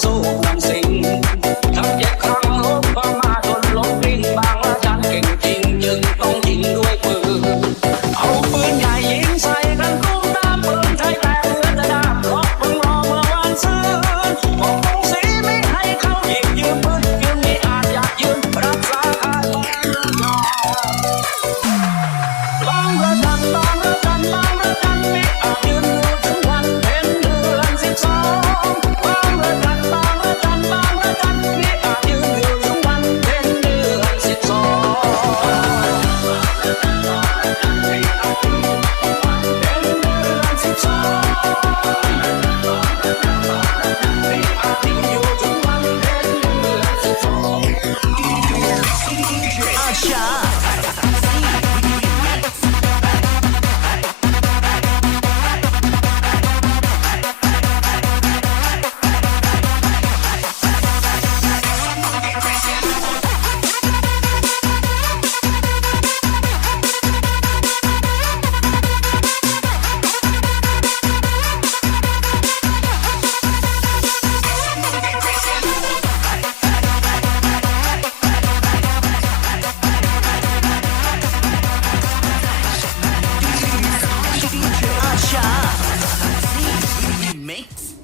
So. shot. makes